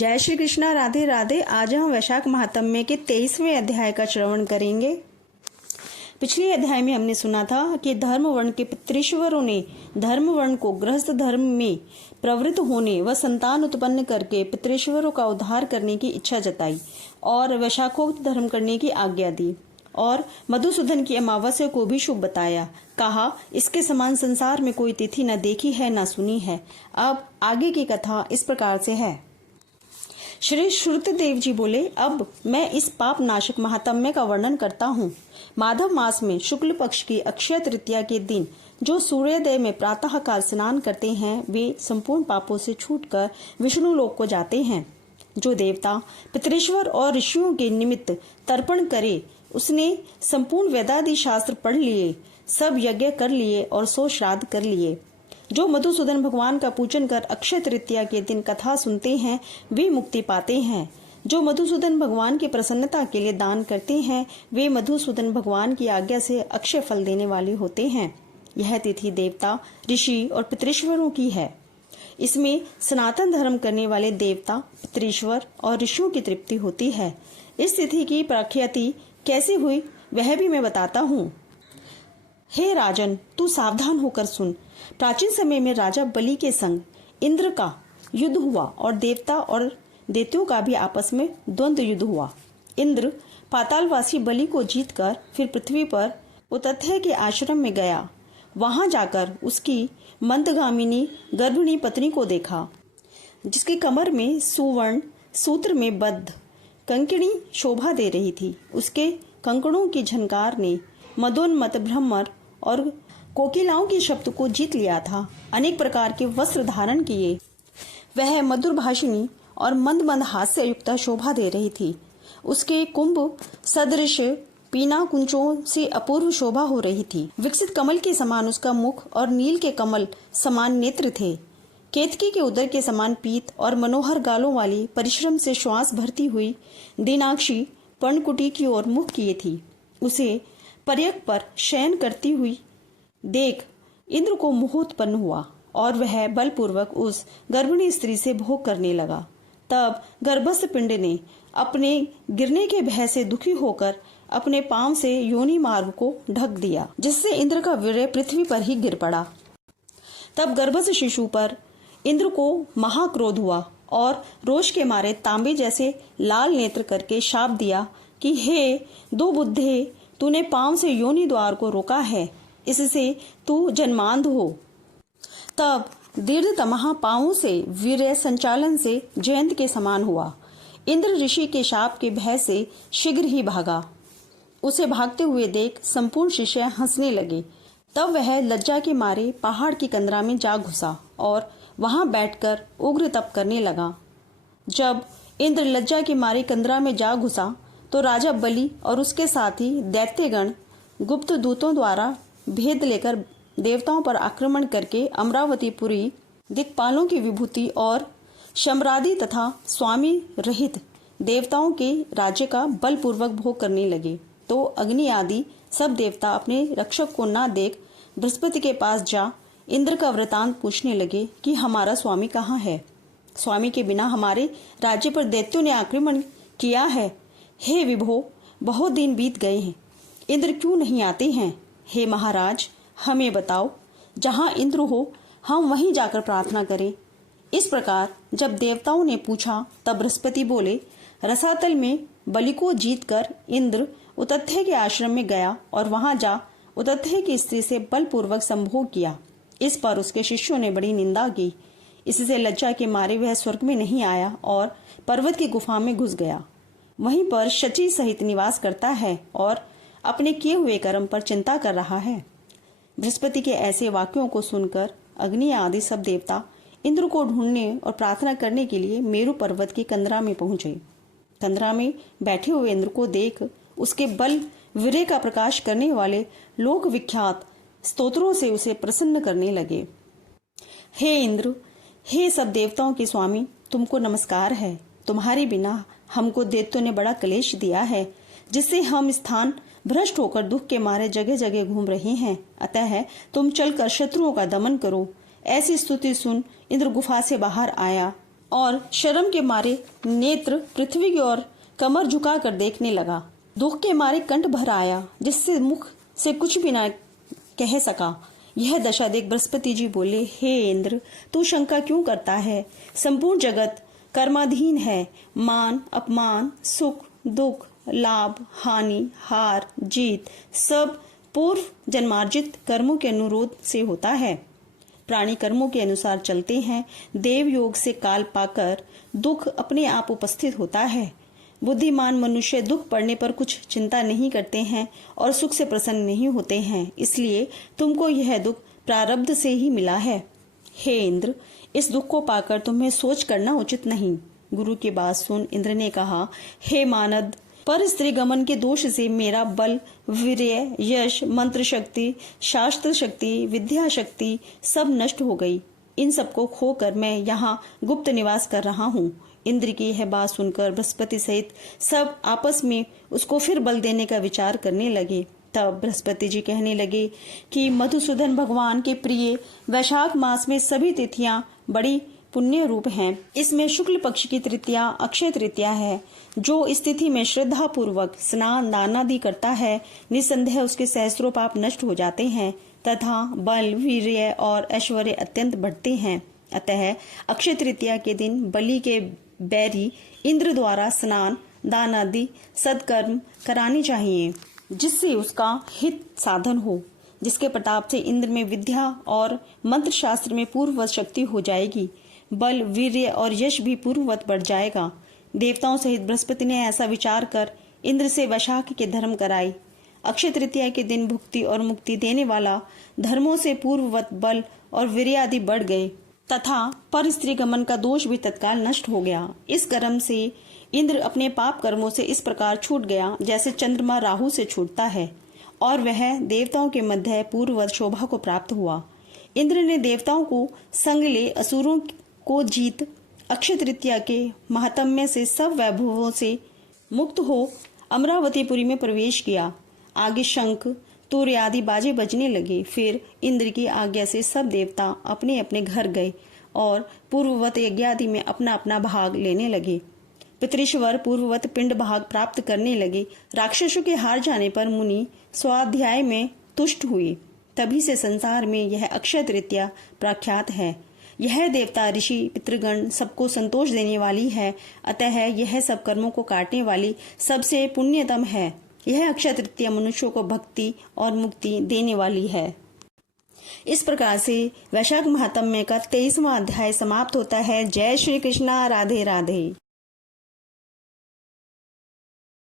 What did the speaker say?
जय श्री कृष्णा, राधे राधे। आज हम वैशाख महात्म्य के 23वें अध्याय का श्रवण करेंगे। पिछले अध्याय में हमने सुना था कि धर्म वर्ण के पितृश्वरों ने धर्म वर्ण को गृहस्थ धर्म में प्रवृत्त होने व संतान उत्पन्न करके पितृश्वरों का उद्धार करने की इच्छा जताई और वैशाखोक्त धर्म करने की आज्ञा दी और मधुसूदन की अमावस्या को भी शुभ बताया। कहा, इसके समान संसार में कोई तिथि न देखी है न सुनी है। अब आगे की कथा इस प्रकार से है। श्री श्रुतदेव जी बोले, अब मैं इस पाप नाशक महात्म्य का वर्णन करता हूँ। माधव मास में शुक्ल पक्ष की अक्षय तृतीया के दिन जो सूर्योदय में प्रातः काल स्नान करते हैं, वे संपूर्ण पापों से छूटकर विष्णु लोक को जाते हैं। जो देवता पितृश्वर और ऋषियों के निमित्त तर्पण करे, उसने संपूर्ण वेदादि शास्त्र पढ़ लिए, सब यज्ञ कर लिए और 100 श्राद्ध कर लिए। जो मधुसूदन भगवान का पूजन कर अक्षय तृतीया के दिन कथा सुनते हैं, वे मुक्ति पाते हैं। जो मधुसूदन भगवान की प्रसन्नता के लिए दान करते हैं, वे मधुसूदन भगवान की आज्ञा से अक्षय फल देने वाले होते हैं। यह तिथि देवता, ऋषि और पितृश्वरों की है। इसमें सनातन धर्म करने वाले देवता, पितृश्वर और ऋषियों की तृप्ति होती है। इस तिथि की प्रख्याति कैसे हुई वह भी मैं बताता हूँ। हे राजन, तू सावधान होकर सुन। प्राचीन समय में राजा बलि के संग इंद्र का युद्ध हुआ और देवता और दैत्यों का भी आपस में द्वंद्व युद्ध हुआ। इंद्र पातालवासी बलि को जीतकर फिर पृथ्वी पर उतथ्य के आश्रम में गया। वहां जाकर उसकी मंदगामिनी गर्भिणी पत्नी को देखा, जिसकी कमर में सुवर्ण सूत्र में बद्ध कंकणी शोभा दे रही थी। उसके कंकणों की झनकार ने मदोन्मत्त भ्रमर और कोकिलाओं के शब्द को जीत लिया था। अनेक प्रकार के वस्त्र धारण किए वह मधुर भाषिणी और मंद मंद हास्य युक्त शोभा दे रही थी। उसके कुंभ सदृश पीना कुंचों से अपूर्व शोभा हो रही थी। विकसित कमल के समान उसका मुख और नील के कमल समान नेत्र थे। केतकी के उदर के समान पीत और मनोहर गालों वाली परिश्रम से श्वास भरती हुई दीनाक्षी पर्णकुटी की ओर मुख किए थी। उसे पर्यक पर शयन करती हुई देख इंद्र को मोह उत्पन्न हुआ और वह बलपूर्वक उस गर्भिणी स्त्री से भोग करने लगा। तब गर्भस्थ पिंड ने अपने गिरने के भय से दुखी होकर अपने पांव से योनि मार्ग को ढक दिया, जिससे इंद्र का वीर्य पृथ्वी पर ही गिर पड़ा। तब गर्भस्थ शिशु पर इंद्र को महाक्रोध हुआ और रोष के मारे तांबे जैसे लाल नेत्र करके शाप दिया कि हे दो बुद्धे, तूने पांव से योनि द्वार को रोका है, इससे तू जन्मांध हो। तब दीर्घतमः पांवों से वीर्य संचालन से जयंत के समान हुआ। इंद्र ऋषि के शाप के भय से शीघ्र ही भागा। उसे भागते हुए देख संपूर्ण शिष्य हंसने लगे। तब वह लज्जा के मारे पहाड़ की कंदरा में जा घुसा और वहां बैठकर उग्र तप करने लगा। जब इंद्र लज्जा के मारे कंदरा में जा घुसा तो राजा बलि और उसके साथी दैत्यगण गुप्त दूतों द्वारा भेद लेकर देवताओं पर आक्रमण करके अमरावतीपुरी दिक्पालों की विभूति और शम्रादि तथा स्वामी रहित देवताओं के राज्य का बलपूर्वक भोग करने लगे। तो अग्नि आदि सब देवता अपने रक्षक को न देख बृहस्पति के पास जा इंद्र का वृतांत पूछने लगे कि हमारा स्वामी कहाँ है। स्वामी के बिना हमारे राज्य पर दैत्यों ने आक्रमण किया है। हे विभो, बहुत दिन बीत गए हैं, इंद्र क्यों नहीं आते हैं? हे महाराज, हमें बताओ, जहाँ इंद्र हो हम वहीं जाकर प्रार्थना करें। इस प्रकार जब देवताओं ने पूछा तब बृहस्पति बोले, रसातल में बलि को जीतकर इंद्र उतथ्य के आश्रम में गया और वहां जा उतथ्य की स्त्री से बलपूर्वक संभोग किया। इस पर उसके शिष्यों ने बड़ी निंदा की। इससे लज्जा के मारे वह स्वर्ग में नहीं आया और पर्वत की गुफा में घुस गया। वहीं पर शची सहित निवास करता है और अपने किए हुए कर्म पर चिंता कर रहा है। बृहस्पति के ऐसे वाक्यों को सुनकर अग्नि आदि सब देवता इंद्र को ढूंढने और प्रार्थना करने के लिए मेरु पर्वत की कंदरा में पहुंचे। कंदरा में बैठे हुए इंद्र को देख उसके बल वीर्य का प्रकाश करने वाले लोक विख्यात स्तोत्रों से उसे प्रसन्न करने लगे। हे इंद्र, हे सब देवताओं के स्वामी, तुमको नमस्कार है। तुम्हारे बिना हमको दैत्यों ने बड़ा क्लेश दिया है, जिससे हम स्थान भ्रष्ट होकर दुख के मारे जगह जगह घूम रहे हैं। अतः तुम चलकर शत्रुओं का दमन करो। ऐसी स्तुति सुन इंद्र गुफा से बाहर आया और शर्म के मारे नेत्र पृथ्वी की ओर कमर झुकाकर देखने लगा। दुख के मारे कंठ भर आया, जिससे मुख से कुछ भी न कह सका। यह दशा देख बृहस्पति जी बोले, हे इंद्र, तू शंका क्यों करता है? संपूर्ण जगत कर्माधीन है। मान अपमान, सुख दुख, लाभ हानि, हार जीत सब पूर्व जन्मार्जित कर्मों के अनुरोध से होता है। प्राणी कर्मों के अनुसार चलते हैं। देव योग से काल पाकर दुख अपने आप उपस्थित होता है। बुद्धिमान मनुष्य दुख पड़ने पर कुछ चिंता नहीं करते हैं और सुख से प्रसन्न नहीं होते हैं। इसलिए तुमको यह दुख प्रारब्ध से ही मिला है। हे इंद्र, इस दुख को पाकर तुम्हें सोच करना उचित नहीं। गुरु की बात सुन इंद्र ने कहा, हे मानद, पर स्त्री गमन के दोष से मेरा बल, वीर्य, यश, मंत्र शक्ति, शास्त्र शक्ति, विद्या शक्ति सब नष्ट हो गई। इन सबको खोकर मैं यहाँ गुप्त निवास कर रहा हूँ। इंद्र की यह बात सुनकर बृहस्पति सहित सब आपस में उसको फिर बल देने का विचार करने लगे। तब बृहस्पति जी कहने लगे कि मधुसूदन भगवान के प्रिय वैशाख मास में सभी तिथियां बड़ी पुण्य रूप हैं। इसमें शुक्ल पक्ष की तृतीया अक्षय तृतीया है। जो इस तिथि में श्रद्धा पूर्वक स्नान दान आदि करता है, निसंदेह उसके सहस्रों पाप नष्ट हो जाते हैं तथा बल, वीर्य और ऐश्वर्य अत्यंत बढ़ते हैं। अतः अक्षय तृतीया के दिन बलि के बैरी इंद्र द्वारा स्नान दान आदि सत्कर्म कराने चाहिए, जिससे उसका हित साधन हो, जिसके प्रताप से इंद्र में विद्या और मंत्र शास्त्र में पूर्ववत शक्ति हो जाएगी। बल, वीर्य और यश भी पूर्ववत बढ़ जाएगा। देवताओं सहित बृहस्पति ने ऐसा विचार कर इंद्र से वैशाख के धर्म कराई। अक्षय तृतीया के दिन भुक्ति और मुक्ति देने वाला धर्मों से पूर्ववत बल और वीर्य आदि बढ़ गए तथा पर स्त्री गमन का दोष भी तत्काल नष्ट हो गया। इस कर्म से इंद्र अपने पाप कर्मों से इस प्रकार छूट गया जैसे चंद्रमा राहु से छूटता है, और वह देवताओं के मध्य पूर्ववत शोभा को प्राप्त हुआ। इंद्र ने देवताओं को संग ले असुरों को जीत अक्षय तृतीया के महात्म्य से सब वैभवों से मुक्त हो अमरावतीपुरी में प्रवेश किया। आगे शंख तुर्य आदि बाजे बजने लगे। फिर इंद्र की आज्ञा से सब देवता अपने अपने घर गए और पूर्ववत यज्ञ आदि में अपना अपना भाग लेने लगे। पितृश्वर पूर्ववत पिंड भाग प्राप्त करने लगे। राक्षसों के हार जाने पर मुनि स्वाध्याय में तुष्ट हुए। तभी से संसार में यह अक्षय तृतीया प्रख्यात है। यह देवता, ऋषि, पितृगण सबको संतोष देने वाली है। अतः यह सब कर्मों को काटने वाली सबसे पुण्यतम है। यह अक्षय तृतीया मनुष्यों को भक्ति और मुक्ति देने वाली है। इस प्रकार से वैशाख महात्म्य का 23वां अध्याय समाप्त होता है। जय श्री कृष्णा। राधे राधे।